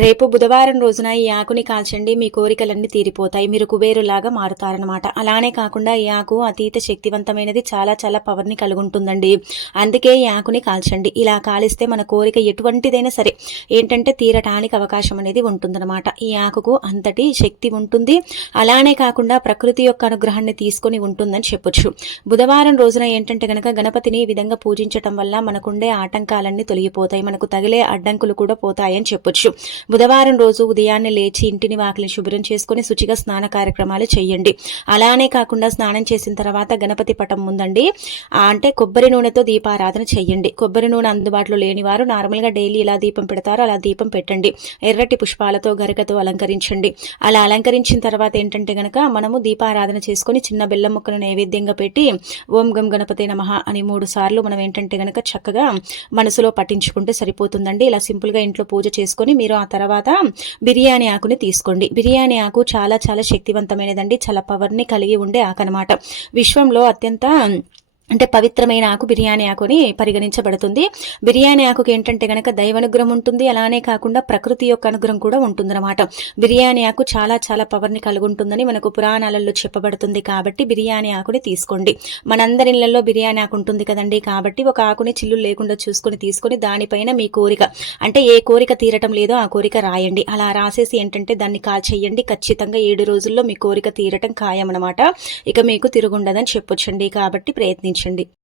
రేపు బుధవారం రోజున ఈ ఆకుని కాల్చండి, మీ కోరికలన్నీ తీరిపోతాయి, మీరు కుబేరులాగా మారుతారనమాట. అలానే కాకుండా ఈ ఆకు అతీత శక్తివంతమైనది, చాలా చాలా పవర్ని కలిగి ఉంటుందండి. అందుకే ఈ ఆకుని కాల్చండి. ఇలా కాలిస్తే మన కోరిక ఎటువంటిదైనా సరే ఏంటంటే తీరటానికి అవకాశం అనేది ఉంటుందన్నమాట. ఈ ఆకుకు అంతటి శక్తి ఉంటుంది. అలానే కాకుండా ప్రకృతి యొక్క అనుగ్రహాన్ని తీసుకొని ఉంటుందని చెప్పొచ్చు. బుధవారం రోజున ఏంటంటే గనక గణపతిని ఈ విధంగా పూజించటం వల్ల మనకుండే ఆటంకాలన్నీ తొలగిపోతాయి, మనకు తగిలే అడ్డంకులు కూడా పోతాయని చెప్పొచ్చు. బుధవారం రోజు ఉదయాన్నే లేచి ఇంటిని వాకిలిని శుభ్రం చేసుకుని శుచిగా స్నాన కార్యక్రమాలు చేయండి. అలానే కాకుండా స్నానం చేసిన తర్వాత గణపతి పటం ముందండి అంటే కొబ్బరి నూనెతో దీపారాధన చేయండి. కొబ్బరి నూనె అందుబాటులో లేని వారు నార్మల్గా డైలీ ఇలా దీపం పెడతారో అలా దీపం పెట్టండి. ఎర్రటి పుష్పాలతో గరికతో అలంకరించండి. అలా అలంకరించిన తర్వాత ఏంటంటే గనక మనము దీపారాధన చేసుకొని చిన్న బెల్లం ముక్కను నైవేద్యంగా పెట్టి ఓం గం గణపతే నమః అని 3 సార్లు మనం ఏంటంటే గనక చక్కగా మనసులో పఠించుకుంటే సరిపోతుందండి. ఇలా సింపుల్గా ఇంట్లో పూజ చేసుకొని మీరు ఆ తర్వాత బిర్యానీ ఆకుని తీసుకోండి. బిర్యానీ ఆకు చాలా చాలా శక్తివంతమైనదండి, చాలా పవర్ని కలిగి ఉండే ఆకు అనమాట. విశ్వంలో అత్యంత అంటే పవిత్రమైన ఆకు బిర్యానీ ఆకుని పరిగణించబడుతుంది. బిర్యానీ ఆకుకి ఏంటంటే గనక దైవానుగ్రహం ఉంటుంది. అలానే కాకుండా ప్రకృతి యొక్క అనుగ్రహం కూడా ఉంటుందన్నమాట. బిర్యానీ ఆకు చాలా చాలా పవర్ని కలిగి ఉంటుందని మనకు పురాణాలలో చెప్పబడుతుంది. కాబట్టి బిర్యానీ ఆకుని తీసుకోండి. మనందరి ఇళ్లలో బిర్యానీ ఆకు ఉంటుంది కదండి. కాబట్టి ఒక ఆకుని చిల్లులు లేకుండా చూసుకొని తీసుకొని దానిపైన మీ కోరిక అంటే ఏ కోరిక తీరటం లేదో ఆ కోరిక రాయండి. అలా రాసేసి ఏంటంటే దాన్ని కాల్చేయండి. ఖచ్చితంగా 7 రోజుల్లో మీ కోరిక తీరటం ఖాయం అనమాట. ఇక మీకు తిరుగుండదని చెప్పొచ్చండి. కాబట్టి ప్రయత్నించండి.